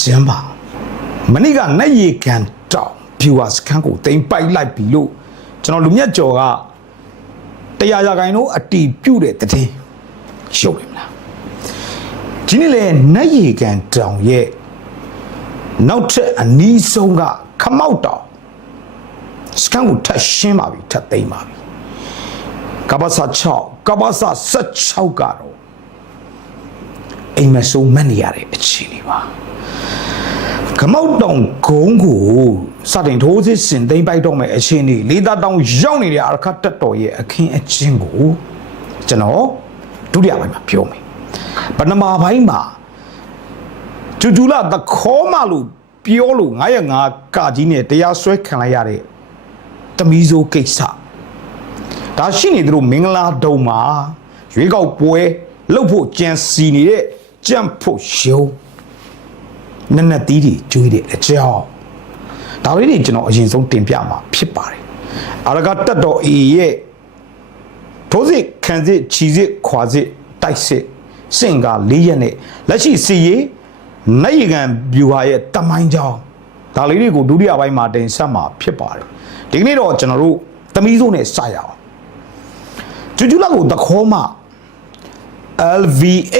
ကျမ်းပါမနေ့ကနိုင်ရီကန်တောင် viewer စကန်ကိုတင်ပိုက်လိုက်ပြီလို့ကျွန်တော်လူမြတ်ကျော်ကတရားရာခိုင်တော့အတီးပြုတ်တဲ့တည်ရှုပ်တယ်မလားဒီနေ့လေနိုင်ရီကန်တောင်ရဲ့နောက်ထပ်အနီးဆုံးကခမောက်တောင်စကန်ကိုထပ်ရှင်းပါပြီထပ်သိမ်းပါပြီကဘာစာ6ကဘာစာ16ကတော့အိမ်မဆိုးမက်နေရတဲ့အခြေအနေပါ ခမောက်တောင်ဂုံးကိုစတင်ထိုးစစ်စင်သိမ့်ပိုက်တော့မယ်အချင်းဒီလေးသားတောင်ရောက်နေတဲ့အာရခတ်တက်တော်ရဲ့အခင်းအကျင်းကိုကျွန်တော်ဒုတိယပိုင်းမှာပြောမယ်ပထမပိုင်းမှာကျူကျူလာသခေါ်မလို့ပြောလို့9ရက်9ကကြီးနဲ့တရားစွဲခံလိုက်ရတဲ့တမီးစိုးကိစ္စဒါရှိနေသူတို့မင်္ဂလာဒုံမှာရွေးကောက်ပွဲလှုပ်ဖို့ကြံစီနေတဲ့ကြံ့ဖို့ရုံး နက်နက်သီးတွေကျွေးတဲ့အကြောင်းဒါလေးတွေကျွန်တော်အရင်ဆုံးတင်ပြမှာဖြစ်ပါတယ်အာရကတက်တော်အေရဲ့ထိုးစစ်ခံစစ်ခြီစစ်ခွာစစ်တိုက်စစ်စင်က၄ရက်နဲ့လက်ရှိစီရေးနိုင်ရကန်ဗျူဟာရဲ့တမိုင်းကြောင်းဒါလေးတွေကိုဒုတိယပိုင်းမှာတင်ဆက်မှာဖြစ်ပါတယ်ဒီကနေ့တော့ကျွန်တော်တို့သမီးစိုးနဲ့စရအောင်ကျူကျူလာကိုတခေါ်မှ LV8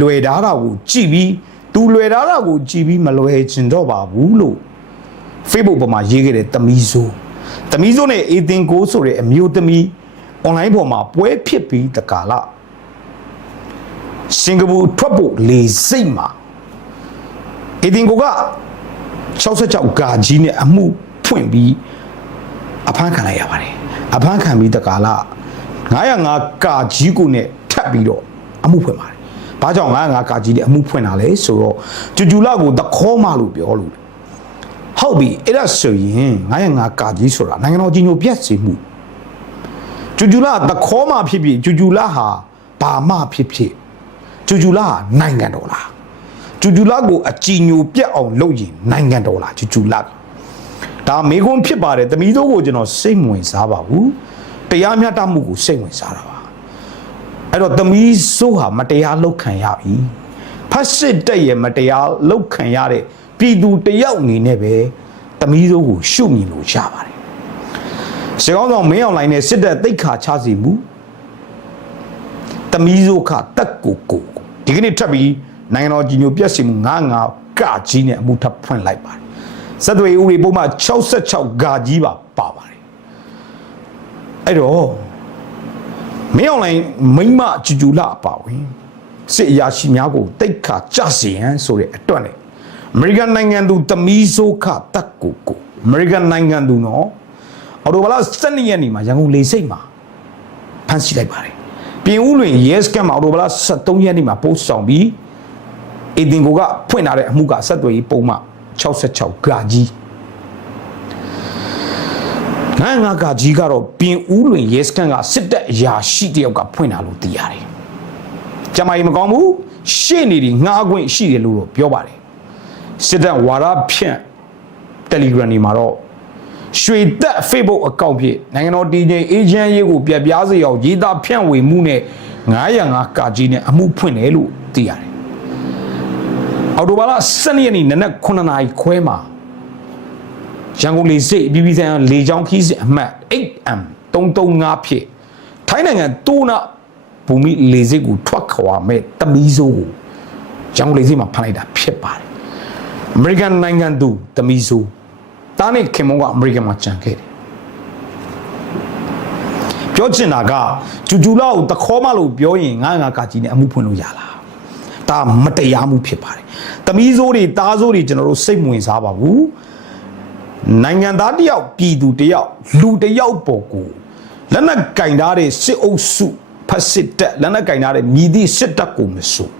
လွယ်ထားတာကိုကြည့်ပြီး သူလွယ်ထားတာကိုကြည့်ပြီးမလွယ်ချင်တော့ပါဘူးလို့ Facebook ပေါ်မှာရေးခဲ့တဲ့သမီးစိုးသမီးစိုးနဲ့အေသင်ကိုဆိုတဲ့အမျိုးသမီး online ပေါ်မှာပွဲဖြစ်ပြီးတကာလစင်ကာပူထွက်ဖို့လေစိတ်မှာအေသင်ကိုက66ကာကြီးနဲ့အမှုဖွင့်ပြီးအဖမ်းခံလိုက်ရပါတယ်အဖမ်းခံပြီးတကာလ905ကာကြီးကိုနဲ့ထပ်ပြီးတော့အမှုဖွင့်ပါတယ်။ ဘာကြောင့်905ကာကြီးနဲ့အမှုဖွင့်တာလဲဆိုတော့ကျူကျူလာကိုတခေါ်မလို့ပြောလို့ဟုတ်ပြီအဲ့ဒါဆိုရင်905ကာကြီးဆိုတာနိုင်ငံတော်ကြီးညိုပြတ်စီမှုကျူကျူလာတခေါ်မဖြစ်ဖြစ်ကျူကျူလာဟာဘာမှဖြစ်ဖြစ်ကျူကျူလာဟာနိုင်ငံတော်လားကျူကျူလာကိုအကြည်ညိုပြတ်အောင်လုပ်ရင်နိုင်ငံတော်လားကျူကျူလာကဒါမေခွန်းဖြစ်ပါတယ်တမီးတို့ကိုကျွန်တော်စိတ်မဝင်စားပါဘူးတရားမျှတမှုကိုစိတ်ဝင်စားတာပါ အဲ့တော့တမီးစိုးဟာမတရားလောက်ခံရပြီဖတ်စစ်တက်ရဲ့မတရားလောက်ခံရတဲ့ပြည်သူတယောက်အနေနဲ့ပဲတမီးစိုးကိုရှုမြင်လို့ရပါတယ်စေကောင်းဆောင်မင်းအောင်လိုင်းနဲ့စစ်တပ်တိတ်ခါချစီမှုတမီးစိုးခတက်ကိုကိုဒီကနေ့ထပ်ပြီးနိုင်ငံတော်ကြီးညိုပြည့်စင်မှု99ကကြီးနဲ့အမှုထပ်ဖွင့်လိုက်ပါတယ်ဆက်သွယ်ရေးဥပဒေပုံမှန်66ဂါကြီးပါပါပါတယ်အဲ့တော့ မင်းအွန်လိုင်းမိမကျူကျူလာအပါဝင်စစ်အရာရှိများကိုတိတ်ခါကြစီရန်ဆိုတဲ့အတွက်နဲ့အမေရိကန်နိုင်ငံသူတမီးဆိုးခတက်ကိုကိုအမေရိကန်နိုင်ငံသူနော်အော်တိုဘလာ12ရက်နေမှာရန်ကုန်လေစိတ်မှာဖမ်းဆီးလိုက်ပါတယ်ပြင်ဦးလွင် yes ကမှာအော်တိုဘလာ73ရက်နေမှာပို့ဆောင်ပြီးအင်တင်ကိုကဖွင့်ထားတဲ့အမှုကဆက်သွယ်ရေးပုံမှန်66ဂါကြီးနို င်ငါဂါကြီးကတော့ပြင်ဦးလွင်ရဲစခန်းကစစ်တပ်အရာရှိတယောက်ကဖွင့်တာလို့သိရတယ်။ကျမကြီးမကောင်းဘူးရှေ့နေတွေငှားခွင့်ရှိတယ်လို့တော့ပြောပါတယ်။စစ်တပ်ဝါရဖြန့် Telegram တွေမှာတော့ရွှေသက် Facebook အကောင့်ဖြင့်နိုင်ငံတော်တည်ငြိမ်အေဂျင့်ရေးကိုပြပြားစေအောင်ရေးသားဖြန့်ဝေမှုနဲ့905ကာကြီးနဲ့အမှုဖွင့်တယ်လို့သိရတယ်။အော်တိုဘာလ12ရက်နေ့နနက်9နာရီခွဲမှာ ရန်ကုန်လေဆိပ်ပြည်ပြည်ဆိုင်ရာလေကြောင်းခီးစဉ်အမှတ် 8M 335ဖြစ်ထိုင်းနိုင်ငံတိုးနာဘူမိလေဆိပ်ကိုထွက်ခွာမဲ့တမီးစိုးကိုရန်ကုန်လေဆိပ်မှာဖမ်းလိုက်တာဖြစ်ပါတယ်အမေရိကန်နိုင်ငံသူတမီးစိုးတားနဲ့ခင်မုန်းကအမေရိကန်မှာကြံခဲ့တယ်ပြောချင်တာကဂျူဂျူလာကိုတခေါ်မလို့ပြောရင်ငါငါကကြီးနဲ့အမှုဖွင့်လို့ရလားဒါမတရားမှုဖြစ်ပါတယ်တမီးစိုးတွေတားစိုးတွေကျွန်တော်တို့စိတ်မဝင်စားပါဘူး နိုင်ငံသားတယောက်ပြည်သူတယောက်လူတယောက်ပေါ်ကိုလက်နက်ကင်ထားတဲ့စစ်အုပ်စုဖက်စစ်တပ်လက်နက်ကင်ထားတဲ့မြည်သည့်စစ်တပ်ကိုမစိုး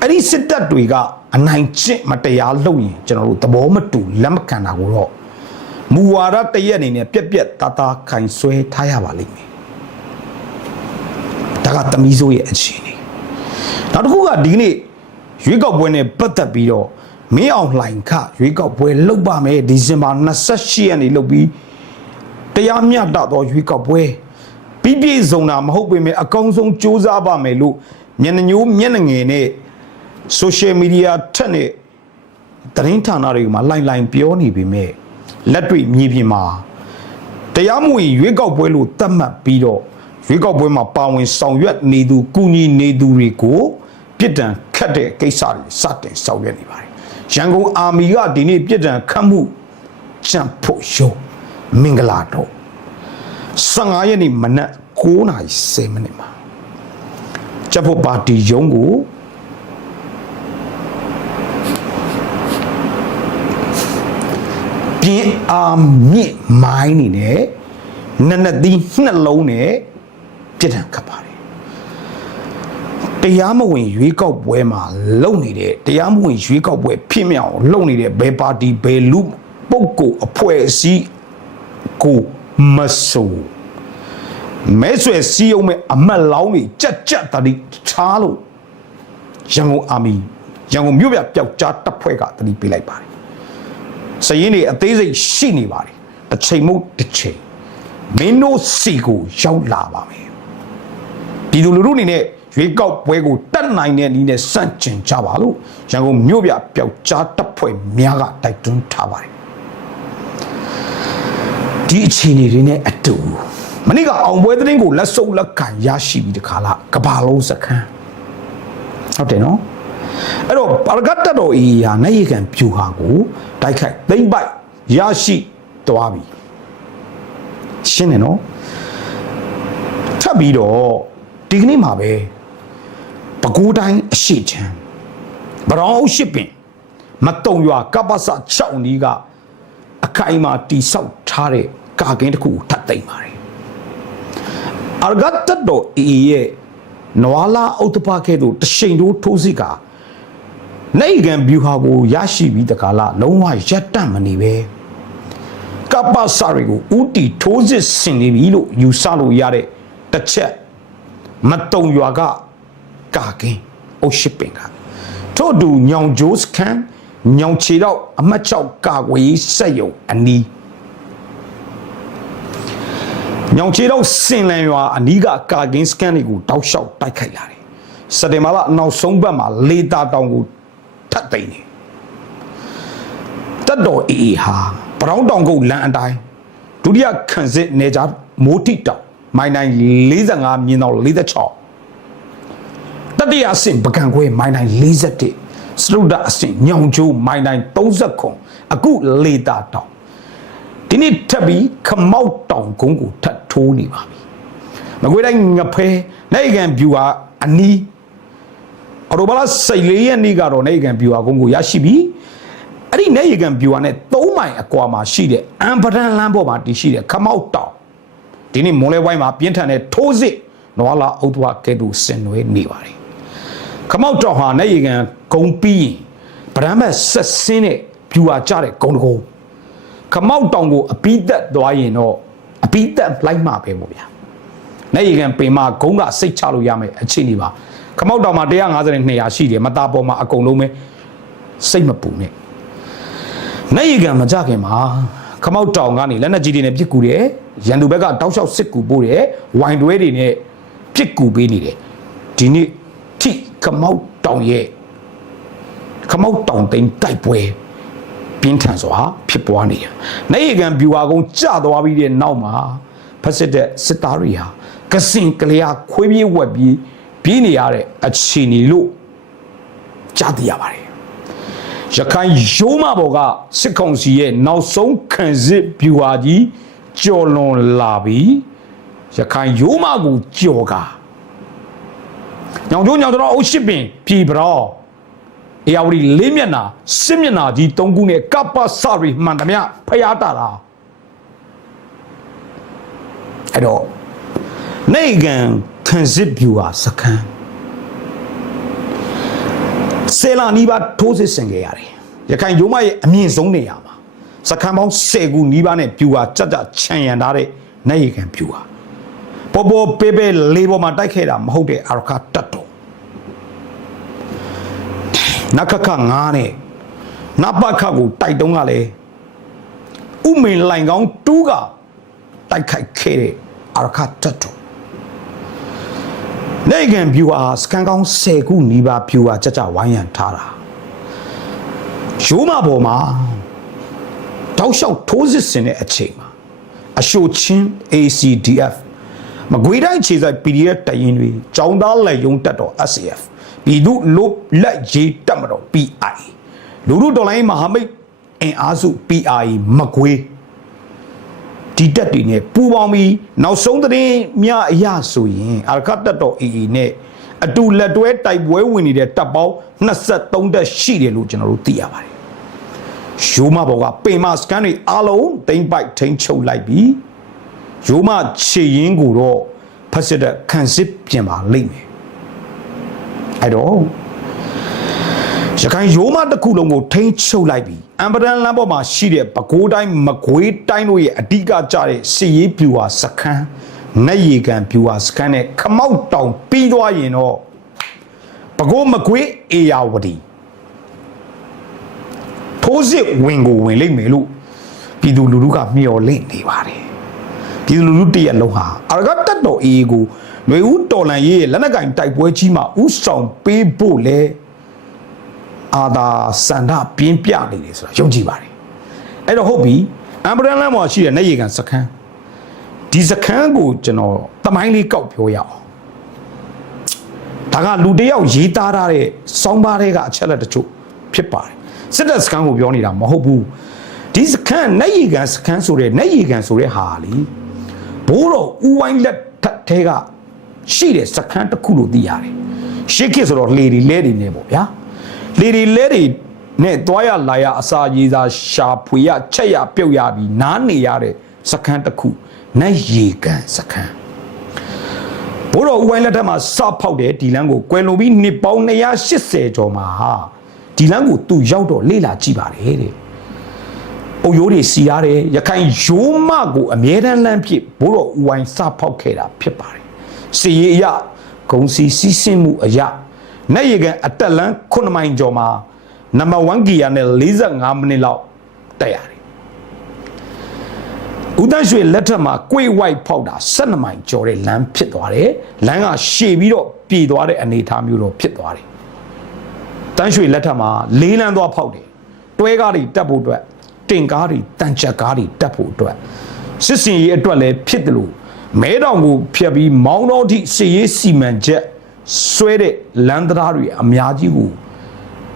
အဲ့ဒီစစ်တပ်တွေကအနိုင်ကျင့်မတရားလုပ်ရင်ကျွန်တော်တို့သဘောမတူလက်မခံတာကိုတော့မူဝါဒတရက်အနေနဲ့ပြက်ပြက်သားသားခိုင်ဆွဲထားရပါလိမ့်မယ်ဒါကတမီးစိုးရဲ့အခြေအနေနောက်တစ်ခုကဒီကနေ့ရွေးကောက်ပွဲနဲ့ပတ်သက်ပြီးတော့ မင်းအောင်လှိုင်ခရွေးကောက်ပွဲလုပ်ပါမယ်ဒီဇင်ဘာ28ရက်နေ့လုပ်ပြီးတရားမျှတသောရွေးကောက်ပွဲပြီးပြည့်စုံတာမဟုတ်ပေမဲ့အကောင်းဆုံးစ조사ပါမယ်လို့မျက်နှညိုးမျက်နှငယ်နဲ့ social media ထက်နဲ့သတင်းဌာနတွေမှာလိုင်လိုင်ပြောနေပေမဲ့လက်တွေ့မြေပြင်မှာတရားမဝင်ရွေးကောက်ပွဲလို့သတ်မှတ်ပြီးတော့ရွေးကောက်ပွဲမှာပါဝင်ဆောင်ရွက်နေသူကုညီနေသူတွေကိုပြစ်ဒဏ်ခတ်တဲ့ကိစ္စတွေစတင်ဆောင်ရွက်နေပါတယ် ရန်ကုန်အာမီကဒီနေ့ပြစ်ဒဏ်ခတ်မှုကြံဖို့ရုံမင်္ဂလာတော့15ရက်နေ့မနက်9:10မိနစ်မှာချက်ဖို့ပါတီရုံးကိုပြင်းအားမြင့်မိုင်းနေနဲ့နက်နက်သီးနှလုံးနဲ့ပြစ်ဒဏ်ခတ်ပါ တယ်တရားမဝင်ရွေးကောက်ပွဲမှာလုံနေတဲ့တရားမဝင်ရွေးကောက်ပွဲဖြစ်မြောက်အောင်လုံနေတဲ့ဘယ်ပါတီဘယ်လူပုဂ္ဂိုလ်အဖွဲ့အစည်းကိုမဆိုးမဲဆွယ်စီးအောင်မဲ့အမတ်လောင်းတွေကြက်ကြက်တတိချားလို့ရန်ကုန်အာမီရန်ကုန်မြို့ပြပျောက်ကြားတပ်ဖွဲ့ကတတိပေးလိုက်ပါတယ်စရင်တွေအသေးစိတ်ရှိနေပါတယ်တစ်ချိန်မဟုတ်တစ်ချိန်မင်းတို့စီကိုရောက်လာပါမယ်ပြည်သူလူထုအနေနဲ့ ရွေးကောက်ပွဲကိုတတ်နိုင်တဲ့နည်းနဲ့စန့်ကျင်ကြပါလို့ရန်ကုန်မြို့ပြပျောက်ကြားတပ်ဖွဲ့များကတိုက်တွန်းထားပါတယ်ဒီအခြေအနေတွေနဲ့အတူမနေ့ကအောင်ပွဲသတင်းကိုလက်စုပ်လက်ခံရရှိပြီးတခါလားကဘာလုံးစခန်းဟုတ်တယ်နော်အဲ့တော့ပါရဂတ်တတော်အေးဟာနိုင်ရကန်ပြူဟာကိုတိုက်ခိုက်သိမ့်ပိုက်ရရှိသွားပြီရှင်းတယ်နော်ထပ်ပြီးတော့ဒီကနေ့မှာပဲ ပဲခူးတိုင်းအရှိချမ်းဗရောင်းအုပ်ရှိပင်မတုံရွာကပ္ပစ6နီးကအခိုင်အမာတိဆောက်ထားတဲ့ကာကင်းတစ်ခုကိုထပ်သိမ့်ပါတယ်အာဂတ်တတော်အေးရဲ့နွာလာအုတ်တပကဲ့သို့တရှိန်တိုးထိုးစစ်ကနိုင်ကန်ဗျူဟာကိုရရှိပြီးတကလားလုံးဝရပ်တန့်မနေပဲကပ္ပစတွေကိုဥတီထိုးစစ်ဆင်နေပြီလို့ယူဆလို့ရတဲ့တစ်ချက်မတုံရွာက ကာကင်းအုတ်ရှိပင်ကထို့အတူညောင်ဂျိုးစခန်းညောင်ခြေတော့အမတ်6ကာကွယ်ရေးစက်ယုံအနီးညောင်ခြေတော့စင်လန်ရွာအနီးကကာကင်းစကန်တွေကိုတောက်လျှောက်တိုက်ခိုက်လာတယ်စက်တင်ဘာလနောက်ဆုံးပတ်မှာလေတာတောင်ကိုထပ်သိမ်းတယ်တက်တော်အေးအေးဟာဘရောင်းတောင်ကုတ်လမ်းအတိုင်းဒုတိယခန်းစစ်နေကြမိုးတိတောင်မိုင်တိုင်း45မြင်းတော်46 တတိယအဆင့်ပကံခွဲမိုင်တိုင်း41စရုဒ္ဒအဆင့်ညောင်ကျိုးမိုင်တိုင်း39အခုလေတာတောင်ဒီနေ့ထပ်ပြီးခမောက်တောင်ကုန်းကိုထပ်ထိုးနေပါပြီမကွေးတိုင်းငဖဲနိုင်ကန်ဗျူဟာအနီးအော်တိုဘလာစိတ်လေးရက်နေ့ကတော့နိုင်ကန်ဗျူဟာကုန်းကိုရရှိပြီးအဲ့ဒီနိုင်ကန်ဗျူဟာနဲ့3မိုင်အကွာမှာရှိတဲ့အမ်ပဒန်လမ်းပေါ်မှာတည်ရှိတဲ့ခမောက်တောင်ဒီနေ့မွန်လဲဝိုင်းမှာပြင်းထန်တဲ့ထိုးစစ်နွာလာအုတ်သွားကဲတူဆင်နွှဲနေပါတယ် ခမောက်တောင်ဟာနိုင်ကန်ဂုံပြီးရင်ဗရမ်းဘက်ဆက်ဆင်းတဲ့ဗျူဟာကြတဲ့ဂုံတကုံခမောက်တောင်ကိုအပိသက်သွားရင်တော့အပိသက်လိုက်မှာပဲပေါ့ဗျာနေရီကန်ပင်မဂုံးကစိတ်ချလို့ရမယ်အခြေအနေပါခမောက်တောင်မှာ150နဲ့200ရှိတယ်မသားပေါ်မှာအကုန်လုံးပဲစိတ်မပူနဲ့နေရီကန်မကြခင်မှာခမောက်တောင်ကနေလက်နက်ကြီးတွေနဲ့ပြစ်ကူတယ်ရန်သူဘက်ကတောက်လျှောက်စစ်ကူပို့တယ်ဝိုင်တွဲတွေနဲ့ပြစ်ကူပေးနေတယ်ဒီနေ့ထိ ခမောက်တောင်ရဲ့ခမောက်တောင်သိမ်းတိုက်ပွဲပြင်းထန်စွာဖြစ်ပွားနေတယ်။နိုင်ရကန်ဗျူဟာကုန်းကျသွားပြီးတဲ့နောက်မှာဖက်စစ်တဲ့စစ်သားတွေဟာကစင်ကလျာခွေးပြေးဝက်ပြီးပြေးနေရတဲ့အခြေအနေလို့ကြားသိရပါတယ်။ရခိုင်ရိုးမဘော်ကစစ်ကောင်စီရဲ့နောက်ဆုံးခံစစ်ဗျူဟာကြီးကျော်လွန်လာပြီးရခိုင်ရိုးမကိုကြော်ကာ ညောင်ကျိုးညောင်တော်အုပ်ရှိပင်ပြည်ပြောအေယာဝတီလေးမျက်နှာစစ်မျက်နှာကြီး၃ခုနဲ့ကပ္ပစရီမှန်သမျှဖျားတာတာအဲ့တော့နေကန်ခန်းစစ်ဗျူဟာစခန်းဆယ်လာနီးပါးထိုးစစ်ဆင်ခဲ့ရတယ်ရခိုင်ရိုးမရဲ့အမြင့်ဆုံးနေရာမှာစခန်းပေါင်း10ခုနီးပါးနဲ့ဗျူဟာကြကြခြံရံထားတဲ့နေကန်ဗျူဟာ ပေါ်ပေါ်ပေပေလေးပေါ်မှာတိုက်ခဲ့တာမဟုတ်တဲ့အာရခတတ်တော်နခခ9နဲ့နပခကိုတိုက်တုံးကလည်းဥမင်လိုင်ကောင်းတူးကတိုက်ခိုက်ခဲ့တဲ့အာရခတတ်တော်နိုင်ကန်ဗျူဟာစကန်ကောင်း10ခုနီးပါးဗျူဟာကြကြဝိုင်းရန်ထားတာရိုးမပေါ်မှာတောက်လျှောက်ထိုးစစ်ဆင်တဲ့အချိန်မှာအရှိုချင်း ACDF မကွေးတိုင်းခြေဆိုင် PDF တရင်တွေចောင်းသားလက်ယုံတက်တော် SAF ပြည်သူလုလက်ရေးတက်မတော် PI လူလူတော်လိုင်းမဟာမိတ်အင်အားစု PI မကွေးဒီတက်တွေနဲ့ပူပေါင်းပြီးနောက်ဆုံးသတင်းမြအရဆိုရင်အာရခတက်တော် AA နဲ့အတူလက်တွဲတိုက်ပွဲဝင်နေတဲ့တပ်ပေါင်း23တက်ရှိတယ်လို့ကျွန်တော်တို့သိရပါတယ်။ရိုးမဘော်ကပင်မစကန်တွေအားလုံးတိမ့်ပိုက်ထိန်ချုပ်လိုက်ပြီး ရိုးမခြေရင်းကိုတော့ဖက်စစ်တဲ့ခံစစ်ပြင်ပါလိမ့်မယ်။အဲ့တော့ရခိုင်ရိုးမတစ်ခုလုံးကိုထိန်းချုပ်လိုက်ပြီးအမ်ပဒန်လမ်းပေါ်မှာရှိတဲ့ပဲခူးတိုင်းမကွေးတိုင်းတို့ရဲ့အဓိကကြတဲ့စီရေးပြူဟာစခန်းနက်ရီကန်ပြူဟာစခန်းနဲ့ခမောက်တောင်ပြီးသွားရင်တော့ပဲခူးမကွေးအေယာဝတီထိုးစစ်ဝင်ကိုဝင်လိမ့်မယ်လို့ပြည်သူလူထုကမျှော်လင့်နေပါတယ် ပြည်သူလူထုတရက်လုံးဟာအရဂတ်တက်တော်အေးကိုຫນွေဦးတော်လန်ရေးရဲ့လက်နက်ကင်တိုက်ပွဲကြီးမှာဥဆောင်ပေးဖို့လဲအာသာစန္ဒပြင်းပြနေတယ်ဆိုတာယုံကြည်ပါတယ်အဲ့တော့ဟုတ်ပြီအမ်ဘရန်လမ်းမှာရှိတဲ့နေရီကန်စခန်းဒီစခန်းကိုကျွန်တော်တမိုင်းလေးကောက်ပြောရအောင်ဒါကလူတစ်ယောက်ရေးသားထားတဲ့စောင်းပါးတွေကအချက်လက်တချို့ဖြစ်ပါတယ်စစ်တပ်စခန်းကိုပြောနေတာမဟုတ်ဘူးဒီစခန်းနေရီကန်စခန်းဆိုတဲ့နေရီကန်ဆိုတဲ့ဟာလी ဘိုးတော်ဦးဝိုင်းလက်ထက်ထဲကရှိတဲ့စခန်းတစ်ခုလို့သိရတယ်ရှေ့ခေတ်ဆိုတော့လေဒီလဲဒီနေပေါ့ဗျာလေဒီလဲတွေနဲ့တွားရလာရအစာရေးစာရှာဖွေရချက်ရပြုတ်ရပြီးနားနေရတဲ့စခန်းတစ်ခုနတ်ရေကန်စခန်းဘိုးတော်ဦးဝိုင်းလက်ထက်မှာစဖောက်တယ်ဒီလန်းကိုကွယ်လွန်ပြီးနှစ်ပေါင်း280ကျော်မှာဟာဒီလန်းကိုသူရောက်တော့လေ့လာကြည့်ပါတယ်တဲ့ အုပ်ရိုးတွေစီရတယ်ရခိုင်ရိုးမကိုအမြဲတမ်းလမ်းဖြစ်ဘိုးတော်ဦးဝိုင်းစဖောက်ခဲ့တာဖြစ်ပါတယ်စီရီအရဂုံစီစီးဆင်းမှုအရနဲ့ရေကန်အတက်လန်း9မိုင်ကျော်မှာနံပါတ်1ဂီယာနဲ့45မိနစ်လောက်တက်ရတယ်။ဦးတန်းရွှေလက်ထက်မှာကွေဝိုက်ဖောက်တာ12မိုင်ကျော်တဲ့လမ်းဖြစ်သွားတယ်။လမ်းကရှည်ပြီးတော့ပြေသွားတဲ့အနေအထားမျိုးတော့ဖြစ်သွားတယ်။တန်းရွှေလက်ထက်မှာလေးလန်းသွားဖောက်တယ်။တွဲကားတွေတက်ဖို့အတွက် တင်ကားတွေတန်ချက်ကားတွေတက်ဖို့အတွက်စစ်စင်ရေးအတွက်လည်းဖြစ်တယ်လို့မဲတောင်ကိုဖြတ်ပြီးမောင်းတော်ထိစီရေးစီမံချက်ဆွဲတဲ့လမ်းတရားတွေအများကြီးကို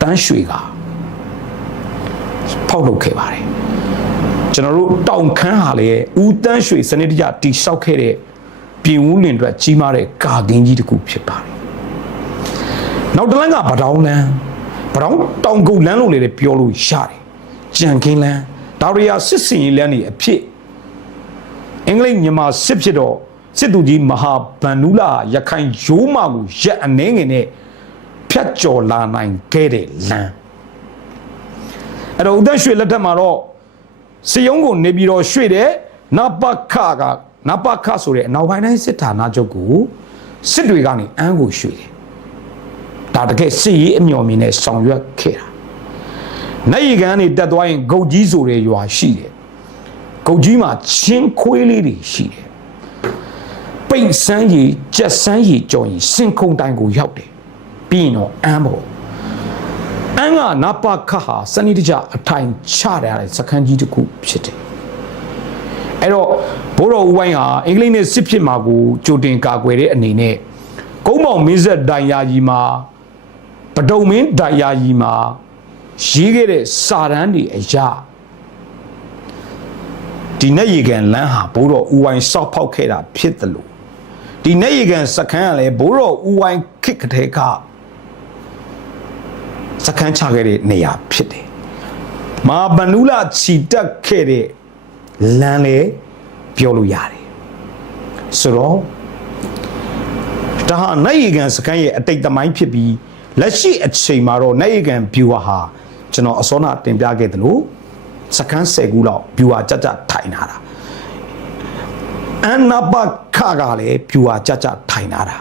တန်းရွှေကဖောက်လုပ်ခဲ့ပါတယ်ကျွန်တော်တို့တောင်ခမ်းဟာလည်းဦးတန်းရွှေစနစ်တကျတိဆောက်ခဲ့တဲ့ပြင်ဦးလင်အတွက်ကြီးမားတဲ့ကာကင်းကြီးတစ်ခုဖြစ်ပါတယ်နောက်တစ်လမ်းကဗတောင်းလမ်းဗတောင်းတောင်ကုတ်လမ်းလို့လည်းပြောလို့ရတယ် ကြံခင်းလမ်းဒါရီယာစစ်စင်ရေးလမ်းနေအဖြစ်အင်္ဂလိပ်မြန်မာစစ်ဖြစ်တော့စစ်သူကြီးမဟာဗန္နူလာရခိုင်ရိုးမကိုရက်အနှဲငယ်နဲ့ဖြတ်ကျော်လာနိုင်ခဲ့တဲ့လမ်းအဲ့တော့ဦးသက်ရွှေလက်ထက်မှာတော့စေယုံကိုနေပြီးတော့ရွှေ့တယ်နပခကနပခဆိုတဲ့အနောက်ပိုင်းတိုင်းစစ်ဌာနချုပ်ကိုစစ်တွေကနေအန်းကိုရွှေ့တယ်ဒါတကယ်စစ်ရေးအမျှော်မြင်နဲ့ဆောင်ရွက်ခဲ့တာ နိုင်ရီကန်နေတက်သွားရင်ဂုတ်ကြီးဆိုတဲ့ရွာရှိတယ်ဂုတ်ကြီးမှာချင်းခွေးလေးတွေရှိတယ်ပိတ်ဆန်းရီကြက်ဆန်းရီကြော်ရင်စင်ခုံတိုင်းကိုရောက်တယ်ပြီးရင်တော့အမ်းပေါ်အမ်းကနပခဟာစနစ်တကျအထိုင်ချရတဲ့စခန်းကြီးတစ်ခုဖြစ်တယ်အဲ့တော့ဘိုးတော်ဦးဝိုင်းဟာအင်္ဂလိပ်နဲ့စစ်ဖြစ်မှာကိုကြိုတင်ကာကွယ်တဲ့အနေနဲ့ကုန်းပေါင်မင်းဆက်ဒိုင်ယာကြီးမှာပဒုံမင်းဒိုင်ယာကြီးမှာ ရေးခဲ့တဲ့စာတန်းတွေအရာဒီနဲ့ရေကန်လမ်းဟာဘိုးတော်ဦးဝိုင်းစောက်ဖောက်ခဲ့တာဖြစ်တယ်လို့ဒီနဲ့ရေကန်စခန်းကလည်းဘိုးတော်ဦးဝိုင်းခစ်ကတဲ့ကစခန်းချခဲ့တဲ့နေရာဖြစ်တယ်မာဘနူလာချီတက်ခဲ့တဲ့လမ်းလေပြောလို့ရတယ်ဆိုတော့ဒါဟာနိုင်ရီကန်စခန်းရဲ့အတိတ်သမိုင်းဖြစ်ပြီးလက်ရှိအချိန်မှာတော့နိုင်ရီကန် viewer ဟာ ကျွန်တော်အစောနာတင်ပြခဲ့တယ်လို့စခန်း10ခုလောက် viewer ကြကြထိုင်လာတာအနဘခကလည်း viewer ကြကြထိုင်လာတာ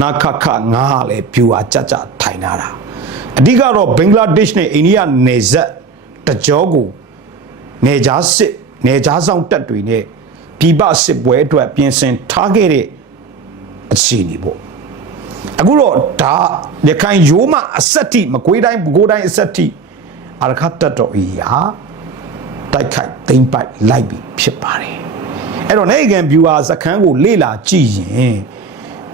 နာခခငါကလည်း viewer ကြကြထိုင်လာတာအဓိကတော့ဘင်္ဂလားဒေ့ရှ်နဲ့အိန္ဒိယနယ်စပ်တကြောကိုနေကြားစစ်နေကြားဆောင်တပ်တွေနဲ့ပြည်ပစစ်ပွဲအတွက်ပြင်ဆင်ထားခဲ့တဲ့အခြေအနေပေါ့အခုတော့ဒါရခိုင်ရိုးမအဆက်တိမကွေးတိုင်းပဲခူးတိုင်းအဆက်တိ အာရခတ်တက်တော်ကြီးဟာတိုက်ခိုက်သိမ့်ပိုက်လိုက်ပြီဖြစ်ပါတယ်အဲ့တော့နိုင်ငံ viewer စခန်းကိုလေ့လာကြည့်ရင်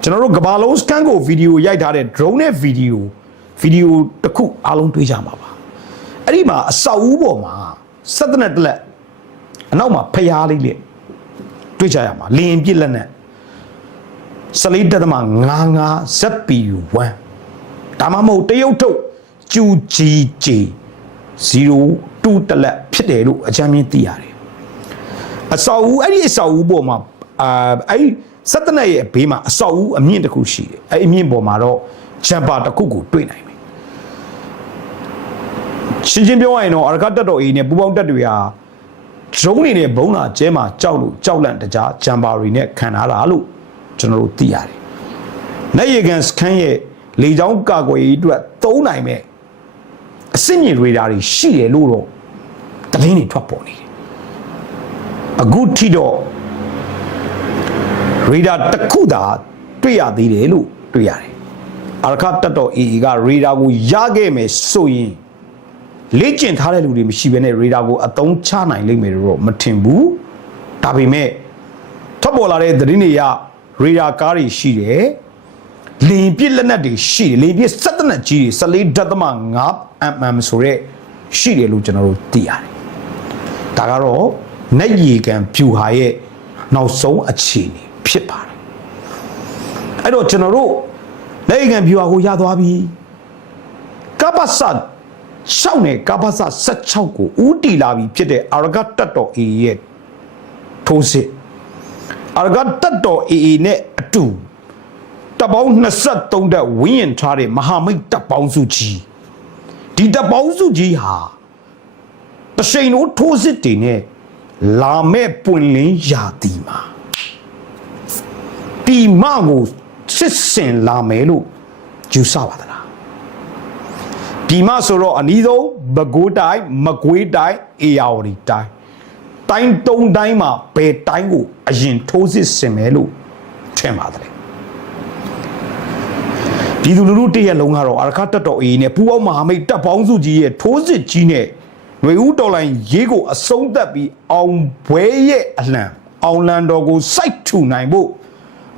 ကျွန်တော်တို့ကဘာလုံးစကန်ကိုဗီဒီယိုရိုက်ထားတဲ့ drone နဲ့ဗီဒီယိုဗီဒီယိုတစ်ခုအားလုံးတွေ့ကြမှာပါအဲ့ဒီမှာအဆောက်အဦပေါ်မှာစက်တနက်တစ်လက်အနောက်မှာဖျားလေးလေတွေ့ကြရမှာလင်းပြစ်လက်နဲ့14တက်သမ55 ZPU1 ဒါမှမဟုတ်တရုတ်ထုတ်ကျူဂျီဂျီ 02တလက်ဖြစ်တယ်လို့အကြမ်းမြင်သိရတယ်အဆောက်အဦအဲ့ဒီအဆောက်အဦပေါ်မှာအာအဲ့ဒီစက်တနက်ရဲ့ဘေးမှာအဆောက်အဦအမြင့်တစ်ခုရှိတယ်အဲ့ဒီအမြင့်ပေါ်မှာတော့ဂျမ်ပါတစ်ခုကိုတွေ့နိုင်မယ်ရှင်းရှင်းပြောရရင်တော့အရကတက်တော်အေးနဲ့ပူပေါင်းတက်တွေဟာဂျုံနေနဲ့ဘုံလာကျဲမှာကြောက်လို့ကြောက်လန့်တကြားဂျမ်ပါတွေနဲ့ခံထားတာလို့ကျွန်တော်တို့သိရတယ်။နိုင်ရကန်စခန်းရဲ့လေကြောင်းကာကွယ်ရေးအတွက်သုံးနိုင်မဲ့ အစစ်မြင်ရေဒါတွေရှိတယ်လို့တော့သတင်းတွေထွက်ပေါ်နေတယ်။အခုထိတော့ရေဒါတစ်ခုသာတွေ့ရသေးတယ်လို့တွေ့ရတယ်။အာရခတက်တော် AA ကရေဒါကိုရခဲ့မယ်ဆိုရင်လေ့ကျင့်ထားတဲ့လူတွေမရှိဘဲနဲ့ရေဒါကိုအသုံးချနိုင်လိမ့်မယ်လို့တော့မထင်ဘူး။ဒါပေမဲ့ထွက်ပေါ်လာတဲ့သတင်းတွေရရေဒါကားတွေရှိတယ်။လင်ပြစ်လက်နက်တွေရှိတယ်။လင်ပြစ်စက်တနက်ကြီးတွေ14ဒသမ5 mm ဆိုတဲ့ရှိတယ်လို့ကျွန်တော်တို့သိရတယ်။ဒါကတော့နက်ရီကန်ဖြူဟာရဲ့နောက်ဆုံးအခြေအနေဖြစ်ပါတယ်။အဲ့တော့ကျွန်တော်တို့နက်ရီကန်ဖြူဟာကိုရသွားပြီ။ကပ္ပစ6နဲ့ကပ္ပစ16ကိုဥတီလာပြီဖြစ်တဲ့အာရဂတ်တတ်တော် A ရဲ့ထိုးစစ်အာရဂတ်တတ်တော် AA နဲ့အတူတပ်ပေါင်း23တပ်ဝင်းရင်ထားတဲ့မဟာမိတ်တပ်ပေါင်းစုကြီး ဒီတပ်ပေါင်းစုကြီးဟာတရှိန်တို့ထိုးစစ်တွေနဲ့လာမဲ့ပွင့်လင်းရာသီမှာဒီမကိုစစ်စင်လာမယ်လို့ယူဆပါသလားဒီမဆိုတော့အနီးဆုံးဘကိုးတိုင်းမကွေးတိုင်းအေယာဝတီတိုင်းတိုင်းသုံးတိုင်းမှာဘယ်တိုင်းကိုအရင်ထိုးစစ်ဆင်မယ်လို့ထင်ပါတယ် ဒီလူလူတို့တရက်လုံးကတော့အာရခတ်တက်တော်အေးနဲ့ပူအောင်မဟာမိတ်တပ်ပေါင်းစုကြီးရဲ့ထိုးစစ်ကြီးနဲ့ຫນွေဦးတော်လိုင်းရေးကိုအဆုံးသတ်ပြီးအောင်ဘွဲရဲ့အလံအောင်လန်တော်ကိုစိုက်ထူနိုင်ဖို့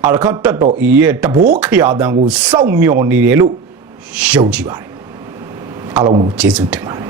အာရခတ်တက်တော်အေးရဲ့တဘိုးခရာတန်ကိုစောင့်မျှော်နေတယ်လို့ယုံကြည်ပါတယ်အားလုံးကိုကျေးဇူးတင်ပါတယ်